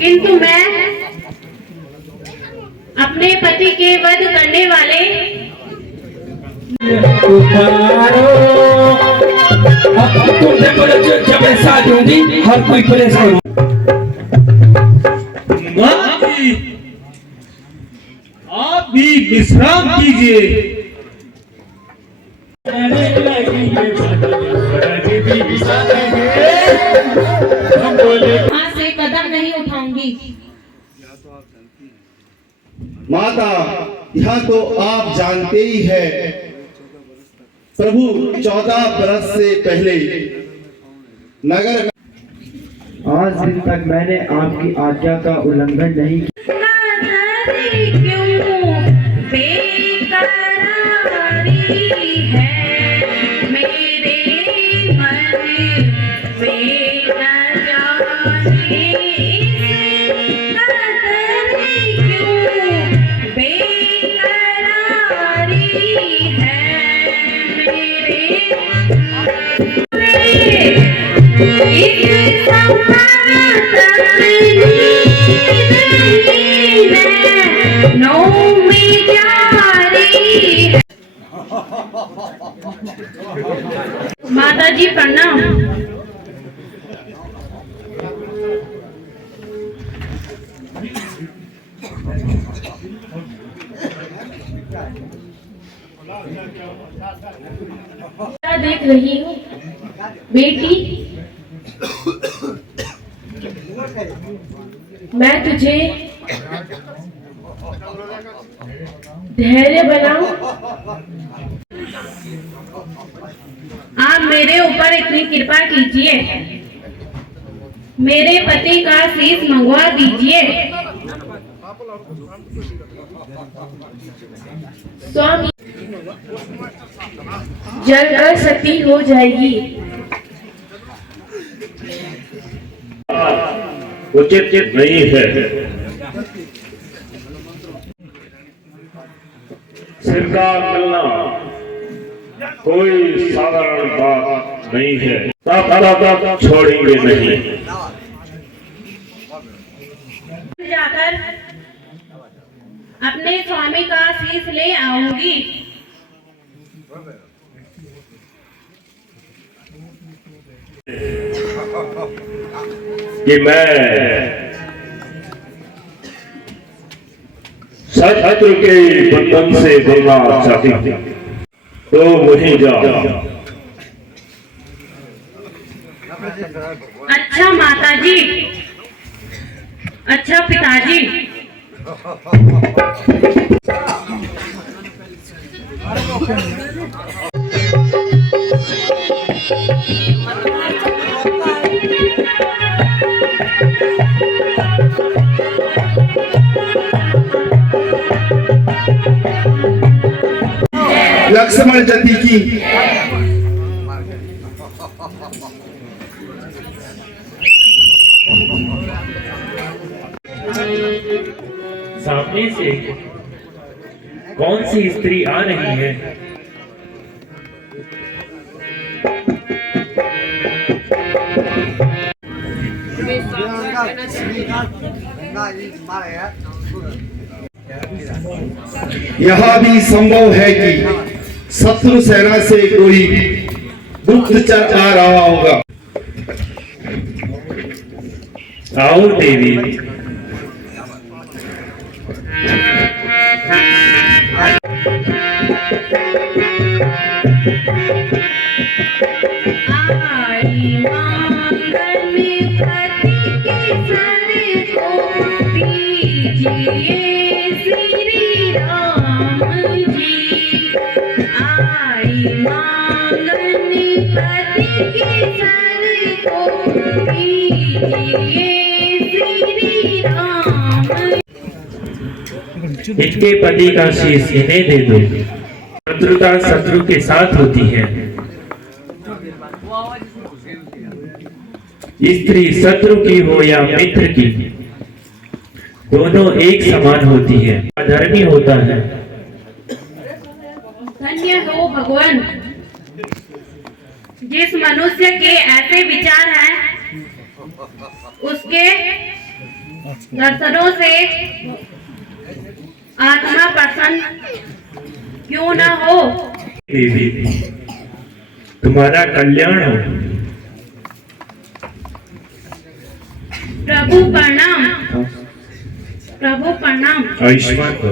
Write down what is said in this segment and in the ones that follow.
किंतु मैं अपने पति के वध करने वाले दूंगी हर कोई परेशान। आप भी विश्राम कीजिए। यहाँ से कदम नहीं उठाऊंगी। माता, यह तो आप जानते ही है, प्रभु 14 बरस से पहले नगर में आज दिन तक मैंने आपकी आज्ञा का उल्लंघन नहीं किया। माता जी प्रणाम। क्या देख रही हूँ बेटी? मैं तुझे धैर्य बनाऊं? आप मेरे ऊपर इतनी कृपा कीजिए, मेरे पति का शीश मंगवा दीजिए। स्वामी, जलकर सती हो जाएगी। उचित नहीं है। सिर का मिलना कोई साधारण बात नहीं है। तब छोड़ेंगे नहीं। जाकर अपने स्वामी का शीश ले आऊंगी। कि मैं शत्रु के बंधन से बनना चाहती हूँ, तो वहीं जा। अच्छा माता जी, अच्छा पिताजी। लक्ष्मण जति की सामने से कौन सी स्त्री आ रही है? यह भी संभव है कि शत्रु सेना से कोई गुप्तचर आ रहा होगा। आओ देवी। इनके पति का शीश इन्हें दे दो। शत्रुता शत्रु के साथ होती है। स्त्री शत्रु की हो या मित्र की, दोनों एक समान होती है, अधर्मी होता है। धन्य हो भगवान, जिस मनुष्य के ऐसे विचार हैं उसके दर्शनों से आत्मा प्रसन्न क्यों न हो। देवी, तुम्हारा कल्याण हो। प्रभु प्रणाम, प्रभु प्रणाम। आयुष्मान हो।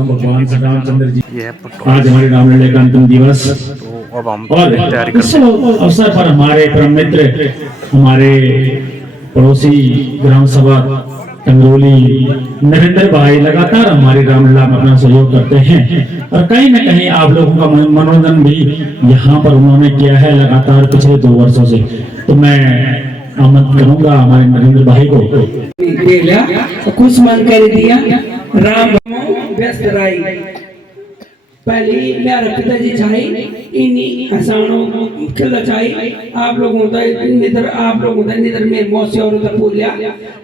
भगवान श्री रामचंद्र जी, आज हमारे रामलीला का अंतिम दिवस और इस अवसर पर हमारे परम मित्र, हमारे पड़ोसी ग्राम सभा टंगरोली नरेंद्र भाई लगातार हमारी रामलीला में अपना सहयोग करते हैं और कहीं न कहीं आप लोगों का मनोरंजन भी यहाँ पर उन्होंने किया है लगातार पिछले 2 वर्षों से। तो मैं आमंत्रित करूंगा हमारे नरेंद्र भाई को। खुश मन कर दिया राम व्यस्त राई पहली मेरा पिताजी छाई इन्हीं हसानों खिला छाई आप लोगों का निधर में मौसी और उधर पूर लिया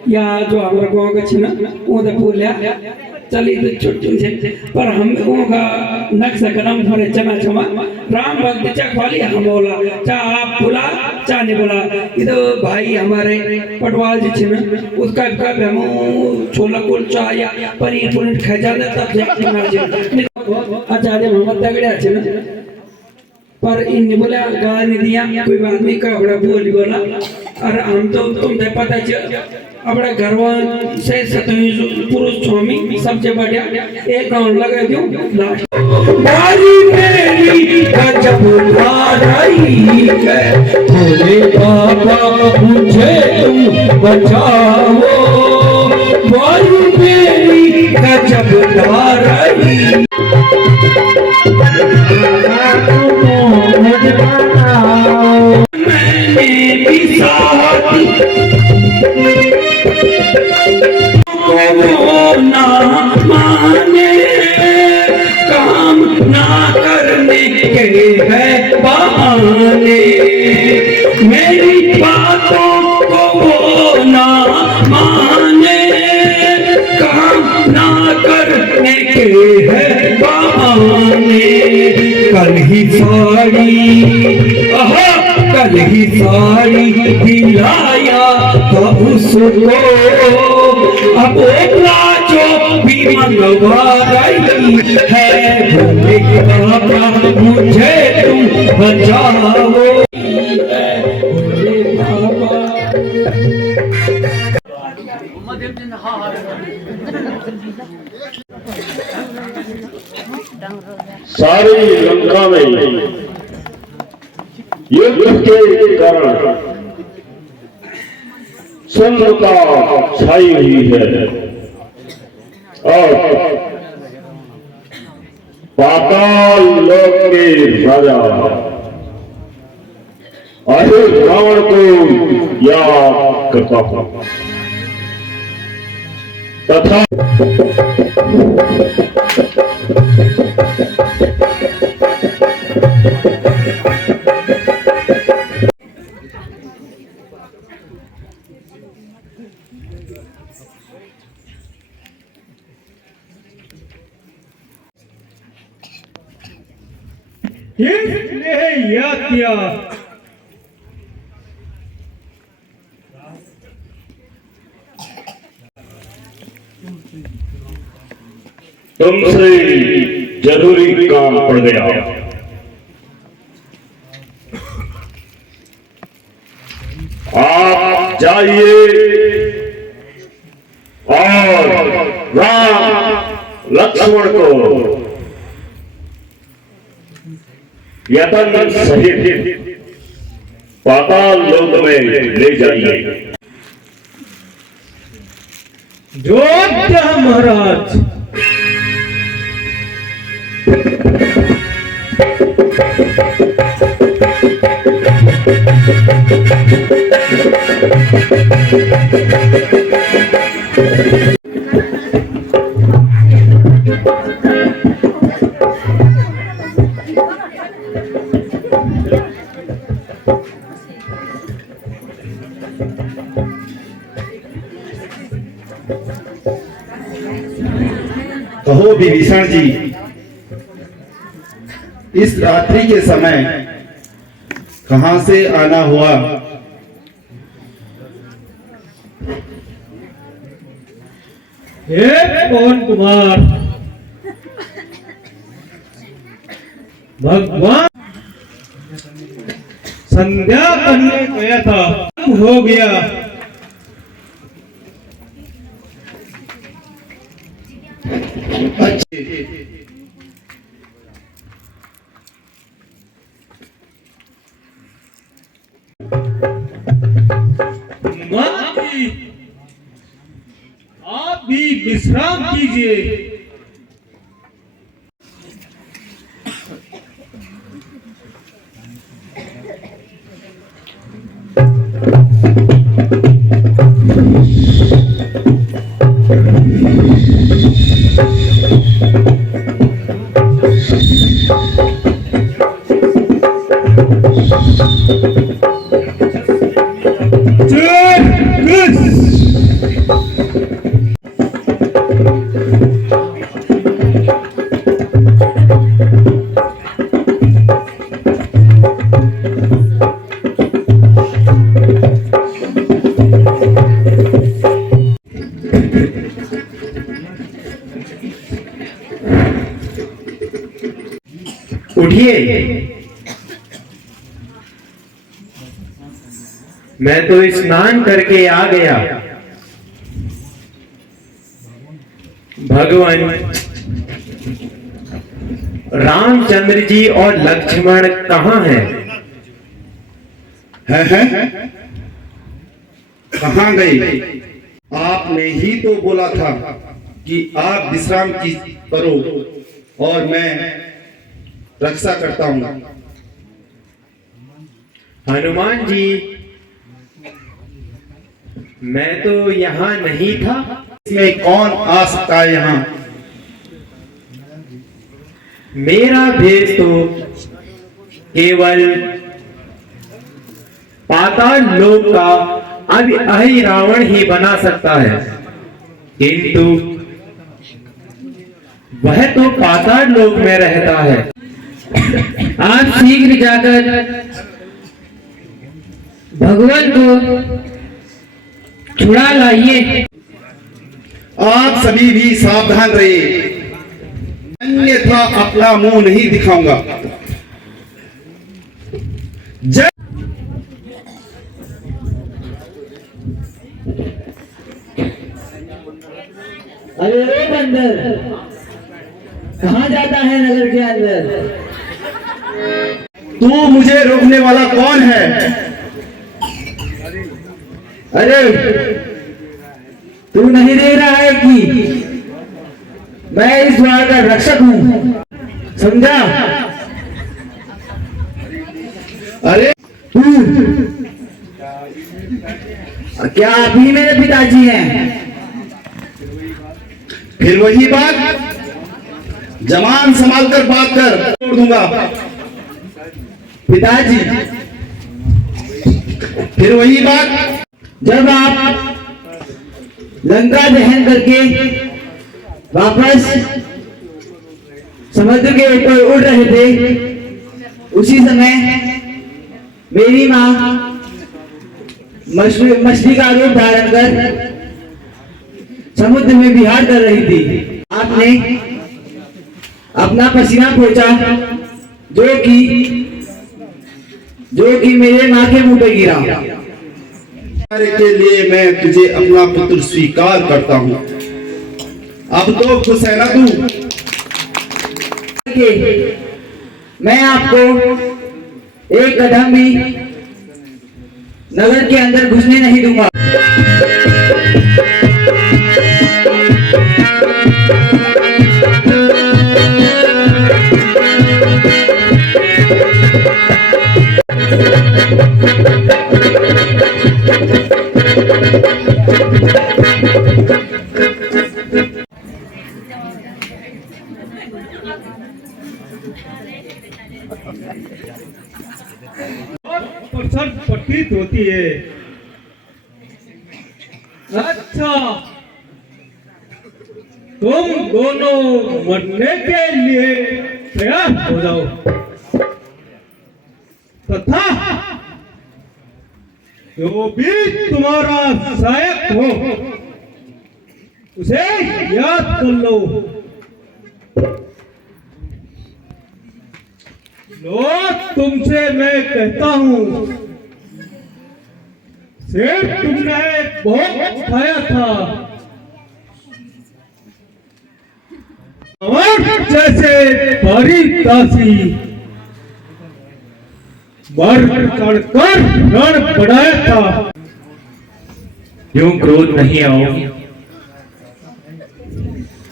या जो हमारा गाँव का छिना उधर पूर लिया चली तो छुट्टी से पर हम का नक्शा कदम थोड़े चना चमा राम भक्त चा खाली हम बोला चा आप बोला चा नहीं बोला इधर भाई हमारे पटवाल जी छिना उसका हम छोला कुलचा या पनीर पुनीर खा जाता तब से आचार्य मोहम्मद तगड़े अच्छे ना पर इन बोला गाला नहीं दिया कोई बात नहीं का बड़ा बोला और हम तो तुम तो पता चल अपना घर से 27 पुरुष स्वामी सबसे बढ़िया एक गाँव लगा क्यों लास्ट बारी मेरी गजब धाराई है भोले बाबा मुझे तुम बचाओ बारी मेरी गजब धाराई मैंने भी साथ को ना माने काम ना करने के है बहाने मेरी बातों को वो ना माने काम ना करने के है बहाने कल ही साड़ी दिलाया तो उसको अब जो भी मनवा रही है भोले बाबा मुझे तुम बचाओ भोले बाबा। सारी लंका में युद्ध के कारण शून्यता छाई हुई है और पाताल लोक के राजा अहिर रावण को याद करता हूं तथा तुमसे जरूरी काम पड़ गया। आप जाइए और राम लक्ष्मण को यतन सहित पाताल लोक में ले जाइए। जोधा महाराज। कहो विभीषण जी, इस रात्रि के समय कहां से आना हुआ? हे पवन कुमार, भगवान संध्या करने गया था, हो गया। माँ जी, आप भी विश्राम कीजिए। उठिए, मैं तो स्नान करके आ गया। भगवान रामचंद्र जी और लक्ष्मण कहाँ हैं? हैं? कहाँ गए? आपने ही तो बोला था कि आप विश्राम की करो और मैं रक्षा करता हूँ। हनुमान जी, मैं तो यहाँ नहीं था। इसमें कौन आ सकता है यहाँ? मेरा भेष तो केवल पाताल लोक का अहि रावण ही बना सकता है, किंतु वह तो पाताल लोक में रहता है। आप शीघ्र जाकर भगवान को छुड़ा लाइए। आप सभी भी सावधान रहिए, अन्यथा अपना मुंह नहीं दिखाऊंगा। जय अरे बंदर, कहाँ जाता है नगर के अंदर? तू मुझे रोकने वाला कौन है? अरे तू नहीं देख रहा है कि मैं इस द्वार का रक्षक हूँ, समझा? अरे तू क्या आप ही मेरे पिताजी हैं? फिर वही बात, जमान संभाल कर बात कर, छोड़ दूंगा। पिताजी, फिर वही बात, जब आप लंका दहन करके वापस समुद्र के ऊपर उड़ रहे थे, उसी समय मेरी माँ मछली का रूप धारण कर समुद्र में विहार कर रही थी। आपने अपना पसीना पोंछा, जो कि मेरे माँ के मुंह पे गिरा। के लिए मैं तुझे अपना पुत्र स्वीकार करता हूँ। अब तो खुश है ना तू? मैं आपको एक कदम भी नगर के अंदर घुसने नहीं दूंगा। होती है। अच्छा, तुम दोनों मरने के लिए तैयार हो जाओ तथा जो भी तुम्हारा सहायक हो उसे याद कर लो। लो, तुमसे मैं कहता हूं, सिर्फ तुमने बहुत खाया था और जैसे भारी दासी बढ़ चढ़कर रण बढ़ाया था। यूं क्रोध नहीं आओ,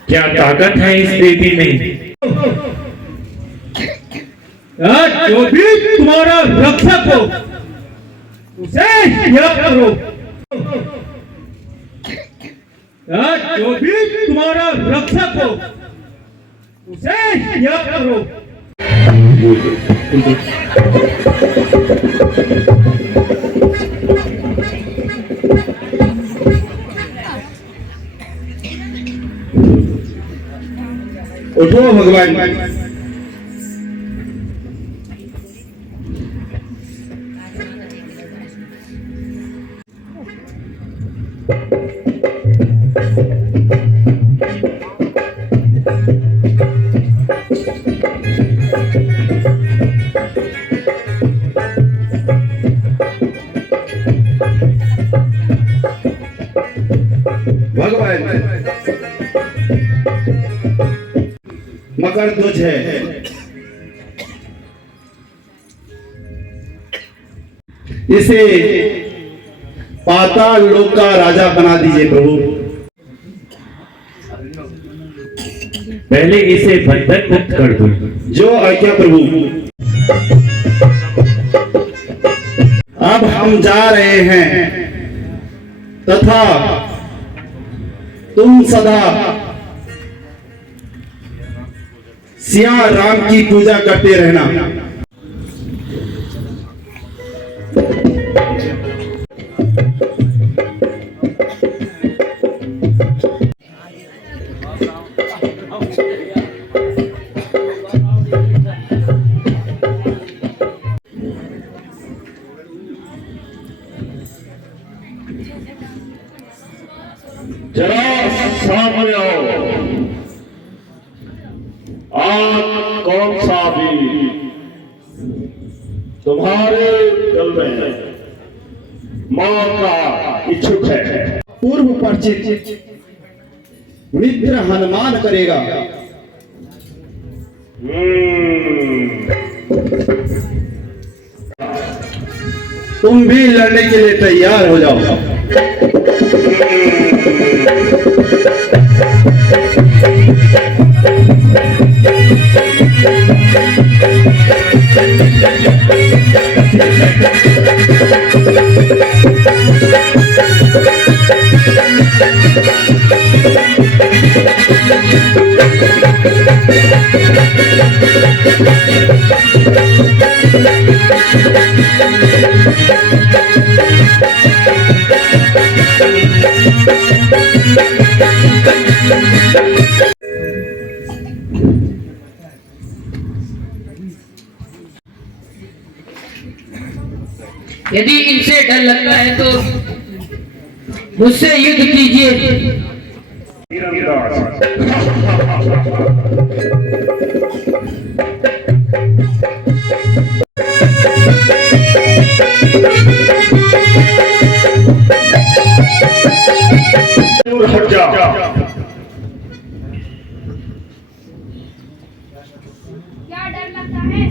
क्या ताकत है इस देवी में? जो भी तुम्हारा रक्षक हो उसे याद करो। जो भी तुम्हारा रक्षक हो उसे याद करो। उठो भगवान, भगवान मकर ध्वज है, इसे पाताल लोक का राजा बना दीजिए प्रभु। पहले इसे बंधन मुक्त कर दो। जो आज्ञा प्रभु। अब हम जा रहे हैं तथा तुम सदा सिया राम की पूजा करते रहना। जरा सामने आओ। आज कौन सा भी तुम्हारे दिल में मौत का इच्छुक है? पूर्व परिचित मित्र हनुमान करेगा। तुम भी लड़ने के लिए तैयार हो जाओ। यदि इनसे डर लगता है तो मुझसे युद्ध कीजिए। हट जा। क्या डर लगता है?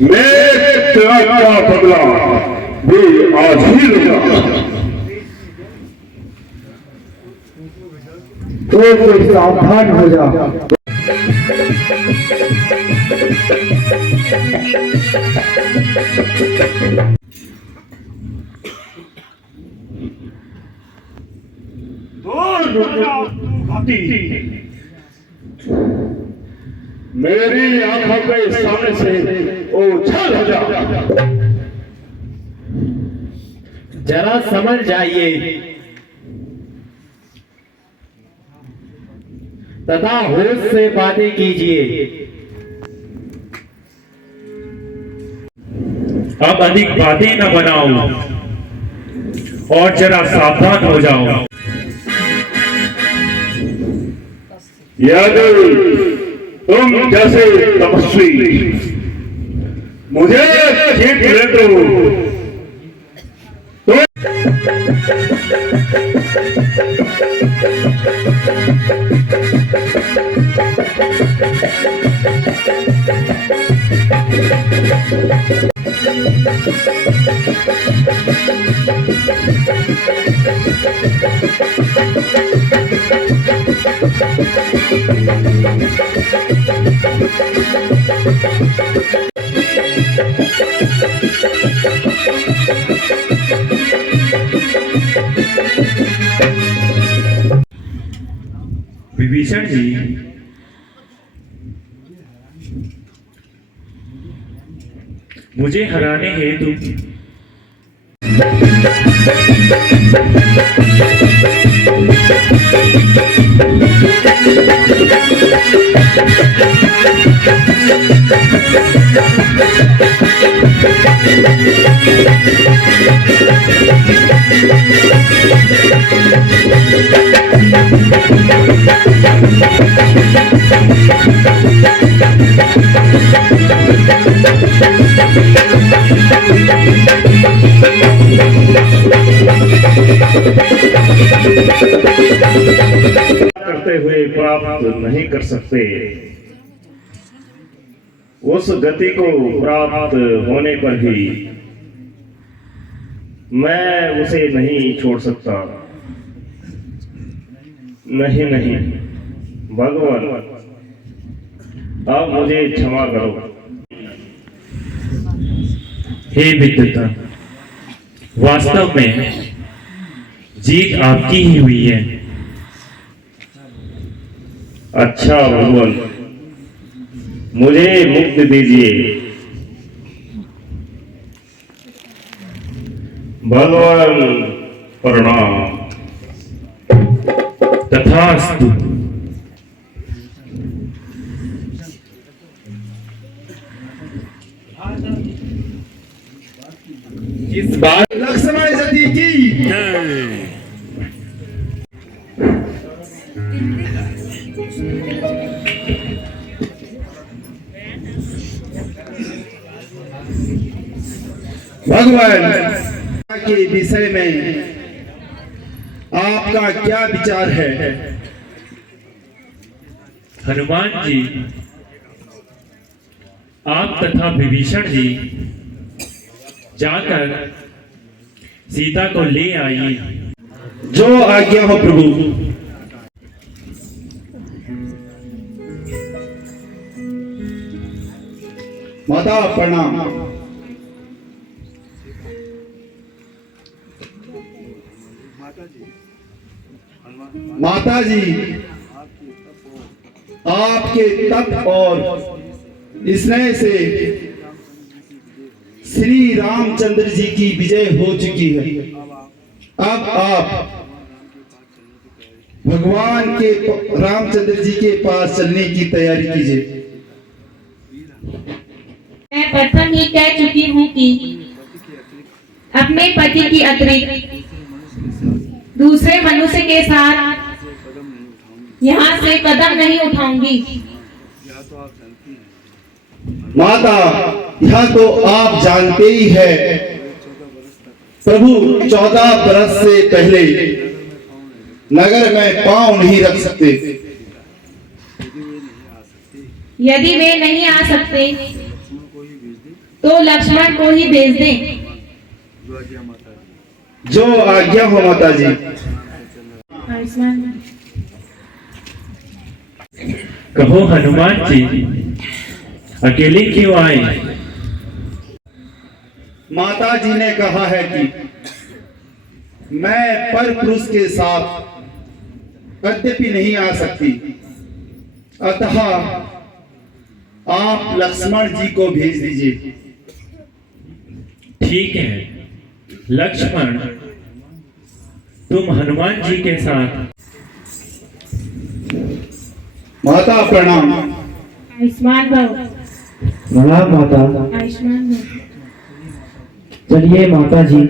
मैं तेरा क्या बदला भी आज ही लगा। तो सावधान हो जा। मेरी आंखों के सामने से ओझल हो जा। जरा समझ जाइए तथा होश से बातें कीजिए। अब अधिक बातें न बनाओ और जरा सावधान हो जाओ। यादव, तुम जैसे तपस्वी मुझे जीत ले दो। विभीषण जी, मुझे हराने हेतु करते हुए प्राप्त नहीं कर सकते। उस गति को प्राप्त होने पर भी मैं उसे नहीं छोड़ सकता। नहीं नहीं भगवान, अब मुझे क्षमा करो। हे विद्युता, वास्तव में जीत आपकी ही हुई है। अच्छा भगवान, मुझे मुक्ति दीजिए। भगवान प्रणाम। तथास्तु। इस बार लक्ष्मण सती की भगवान के विषय में आपका क्या विचार है? हनुमान जी, आप तथा विभीषण जी जाकर सीता को ले आइए। जो आज्ञा हो प्रभु। माता प्रणाम। माता जी, आपके तप और स्नेह से श्री रामचंद्र जी की विजय हो चुकी है। अब आप भगवान के रामचंद्र जी के पास चलने की तैयारी कीजिए। मैं प्रथम ही कह चुकी हूँ कि अपने पति की अतिरिक्त दूसरे मनुष्य के साथ यहाँ से कदम नहीं उठाऊंगी। माता, यह तो आप जानते ही है, प्रभु 14 बरस से पहले नगर में पांव नहीं रख सकते। यदि वे नहीं आ सकते तो लक्ष्मण को ही भेज दें। जो आज्ञा हो माता जी। कहो हनुमान जी, अकेले क्यों आए? माता जी ने कहा है कि मैं पर पुरुष के साथ कदापि नहीं आ सकती, अतः आप लक्ष्मण जी को भेज दीजिए। ठीक है लक्ष्मण, तुम हनुमान जी के साथ। माता प्रणाम। आयुष्मान भव। प्रणाम माता। आयुष्मान भव। चलिए माता जी,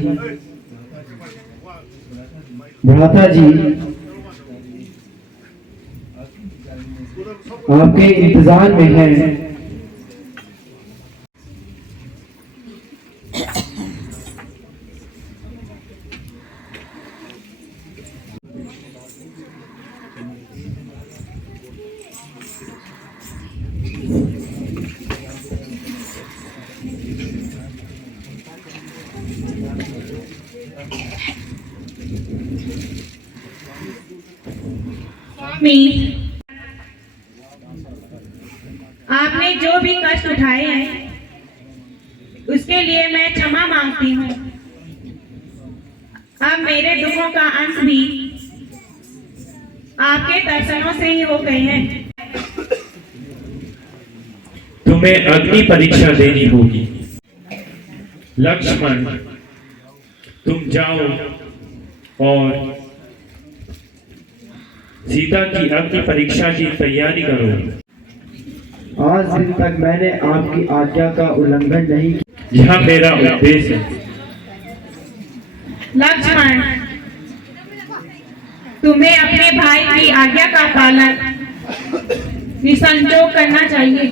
भ्राता जी आपके इंतजार में हैं। स्वामी, आपने जो भी कष्ट उठाए हैं उसके लिए मैं क्षमा मांगती हूँ। अब मेरे दुखों का अंत भी आपके दर्शनों से ही हो गए हैं। तुम्हें अग्नि परीक्षा देनी होगी। लक्ष्मण, तुम जाओ और सीता की अग्नि परीक्षा की तैयारी करो। आज दिन तक मैंने आपकी आज्ञा का उल्लंघन नहीं किया। यह मेरा उद्देश्य है। लक्ष्मण, तुम्हें अपने भाई की आज्ञा का पालन निसंकोच करना चाहिए।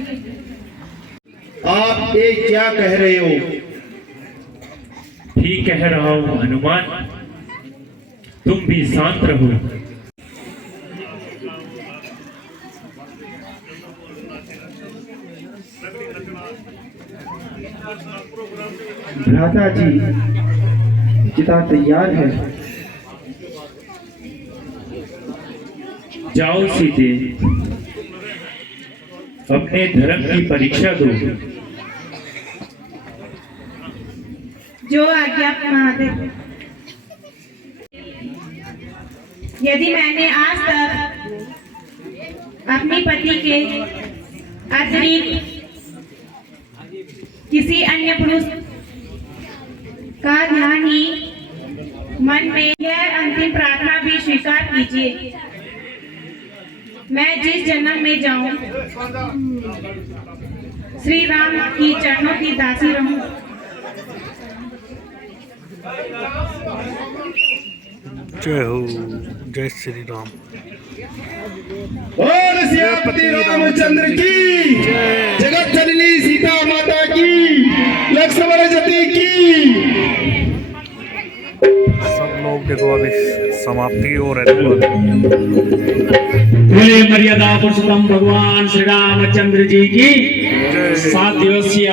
आप ये क्या कह रहे हो? ठीक कह रहा हूँ हनुमान, तुम भी शांत रहो। भ्राता जी, चिता तैयार है। जाओ सीते, अपने धर्म की परीक्षा दो। जो आज्ञा महादेव। यदि मैंने आज तक अपने पति के अतिरिक्त किसी अन्य पुरुष का ध्यान ही मन में, यह अंतिम प्रार्थना भी स्वीकार कीजिए। मैं जिस जन्म में जाऊं श्री राम की चरणों की दासी रहूं। जय हो, जय श्री राम। और सियापति रामचंद्र की, जगत जननी सीता माता की, लक्ष्मण जति की। सब लोग देखो अभी समाप्ति हो रही है। बोले मर्यादा पुरुषोत्तम भगवान श्री रामचंद्र जी की 7 दिवसीय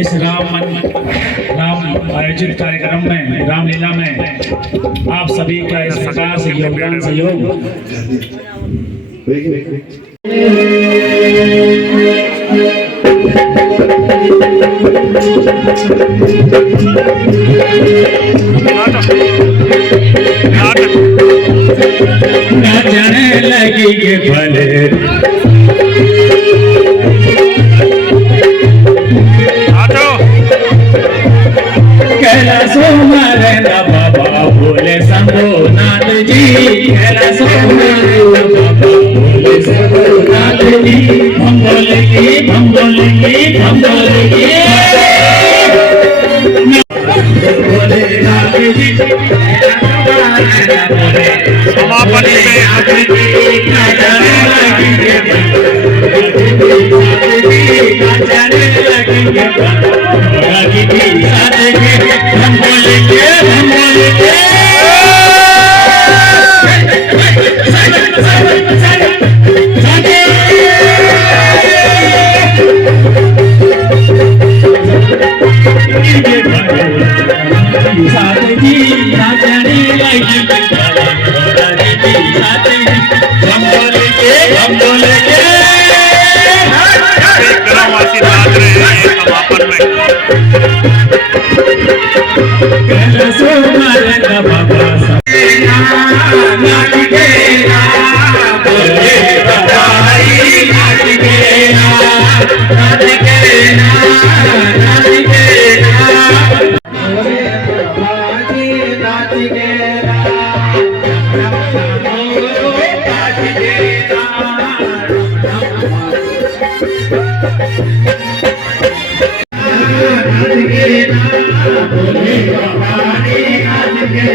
इस राम आयोजित कार्यक्रम में, रामलीला में आप सभी का इस प्रकार से योगदान सहयोग। नाचने लगी ये भले कैलाशो मारे ना बाबा भोले शंभुनाथ जी, कैलाशो मारे ना बाबा भोले शंभुनाथ जी। हम बोलेंगे, हम बोलेंगे, हम बोलेंगे भोलेनाथ जी। समापन में कैलासो मारंग बाबा नाच के बोले बताई नाच के नाच के नाच के बोले बाबाजी नाच के बोले बाबा ने आज के